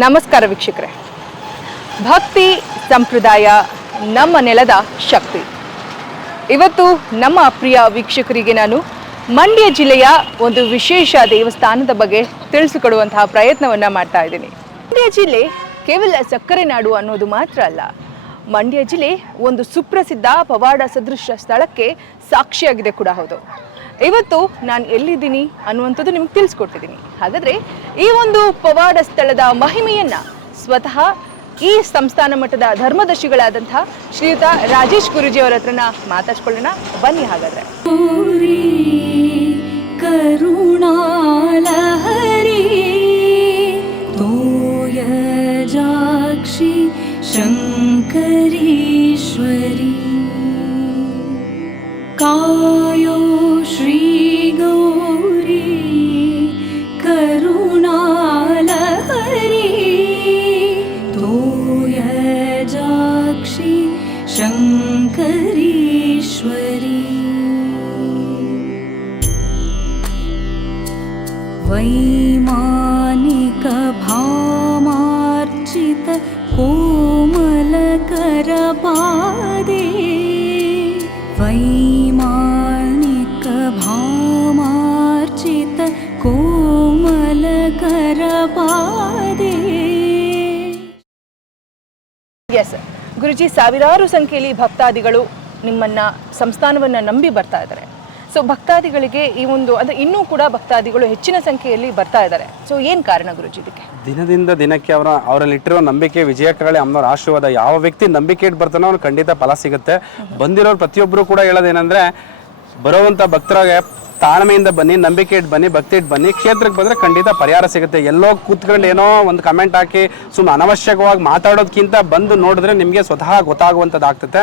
ನಮಸ್ಕಾರ ವೀಕ್ಷಕರೇ. ಭಕ್ತಿ ಸಂಪ್ರದಾಯ ನಮ್ಮ ನೆಲದ ಶಕ್ತಿ. ಇವತ್ತು ನಮ್ಮ ಪ್ರಿಯ ವೀಕ್ಷಕರಿಗೆ ನಾನು ಮಂಡ್ಯ ಜಿಲ್ಲೆಯ ಒಂದು ವಿಶೇಷ ದೇವಸ್ಥಾನದ ಬಗ್ಗೆ ತಿಳಿಸಿಕೊಡುವಂತಹ ಪ್ರಯತ್ನವನ್ನು ಮಾಡ್ತಾ ಇದ್ದೀನಿ. ಮಂಡ್ಯ ಜಿಲ್ಲೆ ಕೇವಲ ಸಕ್ಕರೆ ನಾಡು ಅನ್ನೋದು ಮಾತ್ರ ಅಲ್ಲ. ಮಂಡ್ಯ ಜಿಲ್ಲೆ ಒಂದು ಸುಪ್ರಸಿದ್ಧ ಪವಾಡ ಸದೃಶ ಸ್ಥಳಕ್ಕೆ ಸಾಕ್ಷಿಯಾಗಿದೆ ಕೂಡ ಹೌದು. ಇವತ್ತು ನಾನು ಎಲ್ಲಿದ್ದೀನಿ ಅನ್ನುವಂಥದ್ದು ನಿಮ್ಗೆ ತಿಳಿಸ್ಕೊಟ್ಟಿದ್ದೀನಿ ಹಾಗಾದ್ರೆ ಈ ಒಂದು ಪವಾಡ ಸ್ಥಳದ ಮಹಿಮೆಯನ್ನ ಸ್ವತಃ ಈ ಸಂಸ್ಥಾನ ಮಟ್ಟದ ಧರ್ಮದರ್ಶಿಗಳಾದಂತಹ ಶ್ರೀಯುತ ರಾಜೇಶ್ ಗುರುಜಿ ಅವರ ಹತ್ರನ ಮಾತಾಡ್ಕೊಳ್ಳೋಣ ಬನ್ನಿ ಹಾಗಾದ್ರೆ. गौरी शङ्करीश्वरी। वैमानिकभामार्जित कोमलकरपा ಸಾವಿರಾರು ಸಂಖ್ಯೆಯಲ್ಲಿ ಭಕ್ತಾದಿಗಳು ನಿಮ್ಮನ್ನ ಸಂಸ್ಥಾನವನ್ನ ನಂಬಿ ಬರ್ತಾ ಇದ್ದಾರೆ. ಸೊ ಭಕ್ತಾದಿಗಳಿಗೆ ಈ ಒಂದು ಅಂದ್ರೆ ಇನ್ನೂ ಕೂಡ ಭಕ್ತಾದಿಗಳು ಹೆಚ್ಚಿನ ಸಂಖ್ಯೆಯಲ್ಲಿ ಬರ್ತಾ ಇದ್ದಾರೆ. ಸೊ ಏನು ಕಾರಣ ಗುರುಜಿ ಇದಕ್ಕೆ? ದಿನದಿಂದ ದಿನಕ್ಕೆ ಅವರ ಅವರಲ್ಲಿಟ್ಟಿರೋ ನಂಬಿಕೆ ಕಳೆ ಅಮ್ಮನವ್ರ ಆಶೀರ್ವಾದ ಯಾವ ವ್ಯಕ್ತಿ ನಂಬಿಕೆ ಇಟ್ಟು ಬರ್ತಾನೋ ಅವ್ನು ಖಂಡಿತ ಫಲ ಸಿಗುತ್ತೆ. ಬಂದಿರೋರು ಪ್ರತಿಯೊಬ್ಬರು ಕೂಡ ಹೇಳೋದೇನೆಂದ್ರೆ ಬರುವಂಥ ಭಕ್ತರಾಗೆ ತಾಳ್ಮೆಯಿಂದ ಬನ್ನಿ ನಂಬಿಕೆ ಇಟ್ಟು ಬನ್ನಿ ಭಕ್ತಿ ಇಟ್ಟು ಬನ್ನಿ. ಕ್ಷೇತ್ರಕ್ಕೆ ಬಂದರೆ ಖಂಡಿತ ಪರಿಹಾರ ಸಿಗುತ್ತೆ. ಎಲ್ಲೋ ಕೂತ್ಕೊಂಡು ಏನೋ ಒಂದು ಕಮೆಂಟ್ ಹಾಕಿ ಸುಮ್ಮನೆ ಅನವಶ್ಯಕವಾಗಿ ಮಾತಾಡೋದಕ್ಕಿಂತ ಬಂದು ನೋಡಿದ್ರೆ ನಿಮಗೆ ಸ್ವತಃ ಗೊತ್ತಾಗುವಂಥದ್ದು ಆಗ್ತದೆ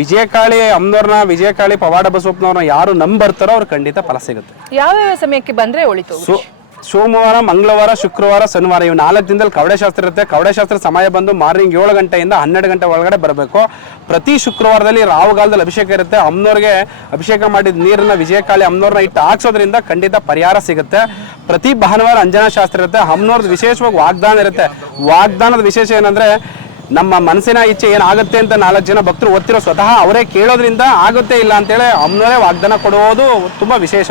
ವಿಜಯಕಾಳಿ ಅಮ್ಮನವ್ರನ್ನ ವಿಜಯಕಾಳಿ ಪವಾಡ ಬಸವಪ್ಪನವ್ರನ್ನ ಯಾರು ನಂಬರ್ತಾರೋ ಅವ್ರು ಖಂಡಿತ ಫಲ ಸಿಗುತ್ತೆ. ಯಾವ ಸಮಯಕ್ಕೆ ಬಂದರೆ ಒಳಿತು? ಸೋ ಸೋಮವಾರ, ಮಂಗಳವಾರ, ಶುಕ್ರವಾರ, ಶನಿವಾರ ಇವು ನಾಲ್ಕು ದಿನದಲ್ಲಿ ಕವಡೆ ಶಾಸ್ತ್ರ ಇರುತ್ತೆ. ಕವಡೆ ಶಾಸ್ತ್ರ ಸಮಯ ಬಂದು ಮಾರ್ನಿಂಗ್ ಏಳು ಗಂಟೆಯಿಂದ ಹನ್ನೆರಡು ಗಂಟೆ ಒಳಗಡೆ ಬರಬೇಕು. ಪ್ರತಿ ಶುಕ್ರವಾರದಲ್ಲಿ ರಾಹುಗಾಲದಲ್ಲಿ ಅಭಿಷೇಕ ಇರುತ್ತೆ. ಅಮ್ಮನವ್ರಿಗೆ ಅಭಿಷೇಕ ಮಾಡಿದ ನೀರನ್ನ ವಿಜಯಕಾಳಿ ಅಮ್ಮನವ್ರನ್ನ ಇಟ್ಟು ಹಾಕ್ಸೋದ್ರಿಂದ ಖಂಡಿತ ಪರಿಹಾರ ಸಿಗುತ್ತೆ. ಪ್ರತಿ ಭಾನುವಾರ ಅಂಜನಾ ಶಾಸ್ತ್ರ ಇರುತ್ತೆ. ಅಮ್ಮನವ್ರದ್ದು ವಿಶೇಷವಾಗಿ ವಾಗ್ದಾನ ಇರುತ್ತೆ. ವಾಗ್ದಾನದ ವಿಶೇಷ ಏನಂದ್ರೆ, ನಮ್ಮ ಮನಸ್ಸಿನ ಇಚ್ಛೆ ಏನಾಗುತ್ತೆ ಅಂತ ನಾಲ್ಕು ಜನ ಭಕ್ತರು ಓದ್ತಿರೋ ಸ್ವತಃ ಅವರೇ ಕೇಳೋದ್ರಿಂದ ಆಗುತ್ತೆ ಇಲ್ಲ ಅಂತೇಳಿ ಅಮ್ಮನವರೇ ವಾಗ್ದಾನ ಕೊಡುವುದು ತುಂಬಾ ವಿಶೇಷ.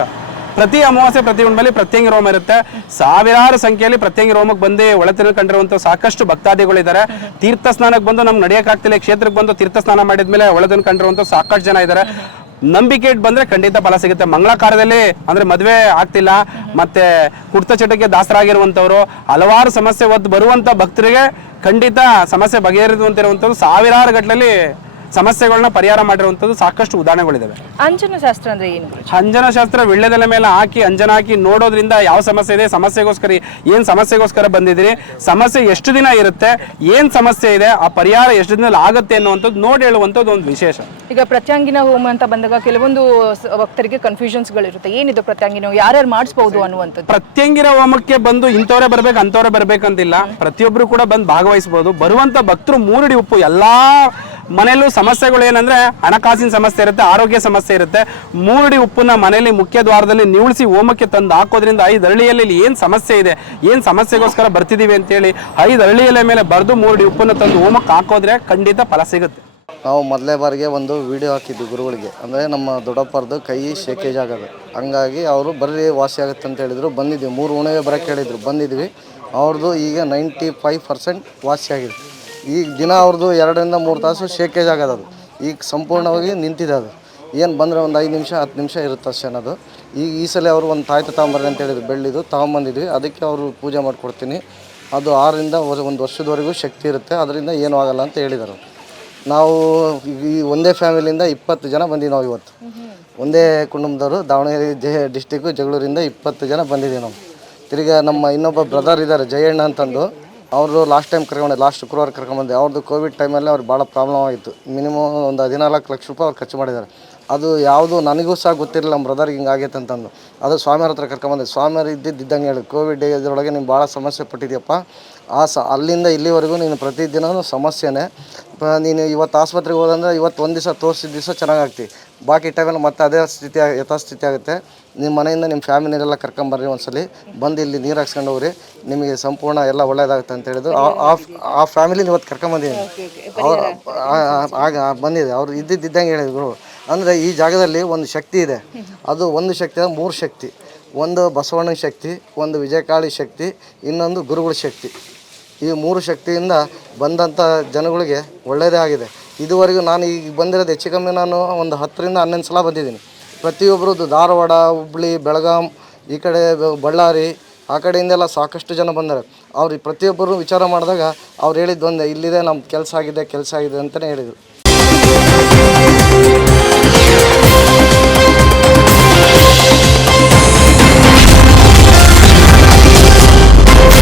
ಪ್ರತಿ ಅಮಾವಾಸ್ಯೆ, ಪ್ರತಿ ಹುಣ್ಣಿಮೆಯಲ್ಲಿ ಪ್ರತ್ಯಂಗಿ ರೋಮ ಇರುತ್ತೆ. ಸಾವಿರಾರು ಸಂಖ್ಯೆಯಲ್ಲಿ ಪ್ರತ್ಯಂಗಿ ರೋಮಕ್ಕೆ ಬಂದು ಒಳತಿನ ಕಂಡಿರುವಂಥ ಸಾಕಷ್ಟು ಭಕ್ತಾದಿಗಳಿದ್ದಾರೆ. ತೀರ್ಥ ಸ್ನಾನಕ್ಕೆ ಬಂದು ನಮ್ಗೆ ನಡೆಯೋಕ್ಕಾಗ್ತಿಲ್ಲ ಕ್ಷೇತ್ರಕ್ಕೆ ಬಂದು ತೀರ್ಥ ಸ್ನಾನ ಮಾಡಿದ್ಮೇಲೆ ಒಳತಿನ ಕಂಡಿರುವಂಥ ಸಾಕಷ್ಟು ಜನ ಇದ್ದಾರೆ. ನಂಬಿಕೆ ಇಟ್ಟು ಬಂದ್ರೆ ಖಂಡಿತ ಫಲ ಸಿಗುತ್ತೆ. ಮಂಗಳಕಾರದಲ್ಲಿ ಅಂದ್ರೆ ಮದುವೆ ಆಗ್ತಿಲ್ಲ. ಮತ್ತೆ ಕುರ್ತ ಚಟಕ್ಕೆ ದಾಸರಾಗಿರುವಂಥವ್ರು, ಹಲವಾರು ಸಮಸ್ಯೆ ಒದ್ದು ಬರುವಂಥ ಭಕ್ತರಿಗೆ ಖಂಡಿತ ಸಮಸ್ಯೆ ಬಗೆಹರಿಸುವಂತಿರುವಂಥದ್ದು ಸಾವಿರಾರು ಗಟ್ಟಲಲ್ಲಿ ಸಮಸ್ಯೆಗಳನ್ನ ಪರಿಹಾರ ಮಾಡಿರುವಂಥದ್ದು ಸಾಕಷ್ಟು ಉದಾಹರಣೆಗಳಿದಾವೆ. ಅಂಜನ ಶಾಸ್ತ್ರ ಅಂದ್ರೆ ಏನು ಅಂಜನ ಶಾಸ್ತ್ರ ವಿಳ್ಳೆದೆಲೆ ಮೇಲೆ ಹಾಕಿ ಅಂಜನ ಹಾಕಿ ನೋಡೋದ್ರಿಂದ ಯಾವ ಸಮಸ್ಯೆ ಇದೆ ಸಮಸ್ಯೆಗೋಸ್ಕರ ಏನ್ ಸಮಸ್ಯೆಗೋಸ್ಕರ ಬಂದಿದ್ದೀರಿ ಸಮಸ್ಯೆ ಎಷ್ಟು ದಿನ ಇರುತ್ತೆ ಏನ್ ಸಮಸ್ಯೆ ಇದೆ ಆ ಪರಿಹಾರ ಎಷ್ಟು ದಿನದಲ್ಲಿ ಆಗುತ್ತೆ ಅನ್ನುವಂಥದ್ದು ನೋಡಿ ಹೇಳುವಂಥದ್ದು ಒಂದು ವಿಶೇಷ. ಈಗ ಪ್ರತ್ಯಾಂಗಿನ ಹೋಮ ಅಂತ ಬಂದಾಗ ಕೆಲವೊಂದು ಭಕ್ತರಿಗೆ ಕನ್ಫ್ಯೂಷನ್ಸ್ಗಳಿರುತ್ತೆ ಏನಿದು ಪ್ರತ್ಯಾಂಗಿನ? ಯಾರ್ಯಾರು ಮಾಡಿಸಬಹುದು ಅನ್ನುವಂಥದ್ದು. ಪ್ರತ್ಯಂಗಿನ ಹೋಮಕ್ಕೆ ಬಂದು ಇಂಥವ್ರೆ ಬರ್ಬೇಕು ಅಂಥವ್ರೆ ಬರ್ಬೇಕಂತಿಲ್ಲ. ಪ್ರತಿಯೊಬ್ರು ಕೂಡ ಬಂದು ಭಾಗವಹಿಸಬಹುದು ಬರುವಂತ ಭಕ್ತರು ಮೂರಡಿ ಉಪ್ಪು ಎಲ್ಲಾ ಮನೆಯಲ್ಲೂ ಸಮಸ್ಯೆಗಳು ಏನಂದ್ರೆ ಹಣಕಾಸಿನ ಸಮಸ್ಯೆ ಇರುತ್ತೆ, ಆರೋಗ್ಯ ಸಮಸ್ಯೆ ಇರುತ್ತೆ. ಮೂರಡಿ ಉಪ್ಪನ್ನ ಮನೆಯಲ್ಲಿ ಮುಖ್ಯ ದ್ವಾರದಲ್ಲಿ ನಿವಳಿಸಿ ಹೋಮಕ್ಕೆ ತಂದು ಹಾಕೋದ್ರಿಂದ ಐದು ಹಳ್ಳಿಯಲ್ಲಿ ಏನು ಸಮಸ್ಯೆ ಇದೆ, ಏನು ಸಮಸ್ಯೆಗೋಸ್ಕರ ಬರ್ತಿದೀವಿ ಅಂತೇಳಿ ಐದು ಹಳ್ಳಿಯಲ್ಲ ಮೇಲೆ ಬರೆದು ಮೂರಡಿ ಉಪ್ಪನ್ನ ತಂದು ಹೋಮಕ್ಕೆ ಹಾಕೋದ್ರೆ ಖಂಡಿತ ಫಲ ಸಿಗುತ್ತೆ. ನಾವು ಮೊದಲೇ ಬಾರಿಗೆ ಒಂದು ವಿಡಿಯೋ ಹಾಕಿದ್ವಿ ಗುರುಗಳಿಗೆ. ಅಂದರೆ ನಮ್ಮ ದೊಡ್ಡಪ್ಪರದು ಕೈ ಶೇಕೇಜ್ ಆಗೋದು. ಹಂಗಾಗಿ ಅವರು ಬರ್ರಿ ವಾಸಿ ಆಗುತ್ತೆ ಅಂತ ಹೇಳಿದರು, ಬಂದಿದ್ವಿ. ಮೂರು ಉಣವೆ ಬರೋಕ್ಕೆ ಹೇಳಿದರು, ಬಂದಿದ್ವಿ. ಅವ್ರದ್ದು ಈಗ ನೈಂಟಿ ಫೈವ್ ಪರ್ಸೆಂಟ್ ವಾಸಿ ಆಗಿದೆ ಈಗ ದಿನ ಅವ್ರದ್ದು ಎರಡರಿಂದ ಮೂರು ತಾಸು ಶೇಕೇಜ್ ಆಗೋದು ಅದು. ಈಗ ಸಂಪೂರ್ಣವಾಗಿ ನಿಂತಿದೆ ಅದು. ಏನು ಬಂದರೆ ಒಂದು ಐದು ನಿಮಿಷ, ಹತ್ತು ನಿಮಿಷ ಇರುತ್ತೆ ಅಷ್ಟೇ ಅನ್ನೋದು. ಈಗ ಈ ಸಲ ಅವರು ಒಂದು ತಾಯ್ತು ತಗೊಂಬರ್ರಿ ಅಂತ ಹೇಳಿದ್ರು, ಬೆಳ್ಳಿದು ತಗೊಂಬಂದಿದ್ವಿ ಅದಕ್ಕೆ ಅವರು ಪೂಜೆ ಮಾಡಿಕೊಡ್ತೀನಿ. ಅದು ಆರರಿಂದ ಒಂದು ವರ್ಷದವರೆಗೂ ಶಕ್ತಿ ಇರುತ್ತೆ. ಅದರಿಂದ ಏನೂ ಆಗಲ್ಲ ಅಂತ ಹೇಳಿದರು. ನಾವು ಈ ಒಂದೇ ಫ್ಯಾಮಿಲಿಯಿಂದ ಇಪ್ಪತ್ತು ಜನ ಬಂದಿದ್ದೀವಿ ನಾವು ಇವತ್ತು. ಒಂದೇ ಕುಟುಂಬದವರು, ದಾವಣಗೆರೆ ಜೆ, ಡಿಸ್ಟಿಕ್ಕು ಜಗಳೂರಿಂದ ಇಪ್ಪತ್ತು ಜನ ಬಂದಿದ್ದೀವಿ ನಾವು. ತಿರ್ಗಿ ನಮ್ಮ ಇನ್ನೊಬ್ಬ ಬ್ರದರ್ ಇದ್ದಾರೆ, ಜಯಣ್ಣ ಅಂತಂದು. ಅವರು ಲಾಸ್ಟ್ ಟೈಮ್ ಕರ್ಕೊಂಡೆ ಲಾಸ್ಟ್ ಶುಕ್ರವಾರ ಕರ್ಕೊಂಡ್ಬಂದೆ ಅವ್ರದ್ದು ಕೋವಿಡ್ ಟೈಮಲ್ಲಿ ಅವ್ರು ಭಾಳ ಪ್ರಾಬ್ಲಮ್ ಆಗಿತ್ತು. ಮಿನಿಮಮ್ ಒಂದು ಹದಿನಾಲ್ಕು ಲಕ್ಷ ರೂಪಾಯಿ ಅವ್ರು ಖರ್ಚು ಮಾಡಿದ್ದಾರೆ. ಅದು ಯಾವುದು ನನಗೂ ಸಹ ಗೊತ್ತಿರಲಿಲ್ಲ ನಮ್ಮ ಬ್ರದರ್ಗೆ ಹಿಂಗೆ ಆಗೈತೆ ಅಂತಂದು. ಅದು ಸ್ವಾಮಿಯವ್ರ ಹತ್ರ ಕರ್ಕೊಂಬಂದೆ ಸ್ವಾಮಿಯವ್ರು ಇದ್ದಿದ್ದು ಇದ್ದಂಗೆ ಹೇಳಿ ಕೋವಿಡ್ ಇದರೊಳಗೆ ನೀನು ಭಾಳ ಸಮಸ್ಯೆ ಪಟ್ಟಿದ್ದೀಯಪ್ಪ ಆ ಸ ಅಲ್ಲಿಂದ ಇಲ್ಲಿವರೆಗೂ ನೀನು ಪ್ರತಿದಿನವೂ ಸಮಸ್ಯೆನೇ. ಪ- ನೀನು ಇವತ್ತು ಆಸ್ಪತ್ರೆಗೆ ಹೋದಂದ್ರೆ ಇವತ್ತು ಒಂದು ದಿವಸ ತೋರಿಸಿದ ದಿವಸ ಚೆನ್ನಾಗಾಗ್ತಿ. ಬಾಕಿ ಟೈಮಲ್ಲಿ ಮತ್ತೆ ಅದೇ ಸ್ಥಿತಿ ಯಥಾಸ್ಥಿತಿ ಆಗುತ್ತೆ. ನಿಮ್ಮ ಮನೆಯಿಂದ ನಿಮ್ಮ ಫ್ಯಾಮಿಲಿನೆಲ್ಲ ಕರ್ಕೊಂಬರ್ರಿ ಒಂದ್ಸಲಿ. ಬಂದು ಇಲ್ಲಿ ನೀರು ಹಾಕ್ಸ್ಕೊಂಡು ಹೋಗ್ರಿ. ನಿಮಗೆ ಸಂಪೂರ್ಣ ಎಲ್ಲ ಒಳ್ಳೇದಾಗುತ್ತೆ ಅಂತ ಹೇಳಿದ್ರು. ಆ- ಫ್ಯಾಮಿಲಿನ ಇವತ್ತು ಕರ್ಕೊಂಬಂದಿದ್ದೀನಿ ಆಗ ಬಂದಿದೆ. ಅವ್ರು ಇದ್ದಿದ್ದಂಗೆ ಹೇಳಿದ್ರು. ಅಂದರೆ ಈ ಜಾಗದಲ್ಲಿ ಒಂದು ಶಕ್ತಿ ಇದೆ. ಅದು ಒಂದು ಶಕ್ತಿ ಅಂದರೆ ಮೂರು ಶಕ್ತಿ. ಒಂದು ಬಸವಣ್ಣನ ಶಕ್ತಿ ಒಂದು ವಿಜಯಕಾಳಿ ಶಕ್ತಿ ಇನ್ನೊಂದು ಗುರುಗಳ ಶಕ್ತಿ. ಈ ಮೂರು ಶಕ್ತಿಯಿಂದ ಬಂದಂಥ ಜನಗಳಿಗೆ ಒಳ್ಳೆಯದೇ ಆಗಿದೆ. ಇದುವರೆಗೂ ನಾನು ಈಗ ಬಂದಿರೋದು ಹೆಚ್ಚು ಕಮ್ಮಿ ನಾನು ಒಂದು ಹತ್ತರಿಂದ ಹನ್ನೊಂದು ಸಲ ಬಂದಿದ್ದೀನಿ. ಪ್ರತಿಯೊಬ್ಬರದ್ದು ಧಾರವಾಡ ಹುಬ್ಳಿ ಬೆಳಗಾಂ ಈ ಕಡೆ ಬಳ್ಳಾರಿ ಆ ಕಡೆಯಿಂದೆಲ್ಲ ಸಾಕಷ್ಟು ಜನ ಬಂದರು. ಅವ್ರಿಗೆ ಪ್ರತಿಯೊಬ್ಬರು ವಿಚಾರ ಮಾಡಿದಾಗ ಅವ್ರು ಹೇಳಿದ್ದು ಒಂದೇ ಇಲ್ಲಿದೆ ನಮ್ಮ ಕೆಲಸ ಆಗಿದೆ ಕೆಲಸ ಆಗಿದೆ ಅಂತಲೇ ಹೇಳಿದರು.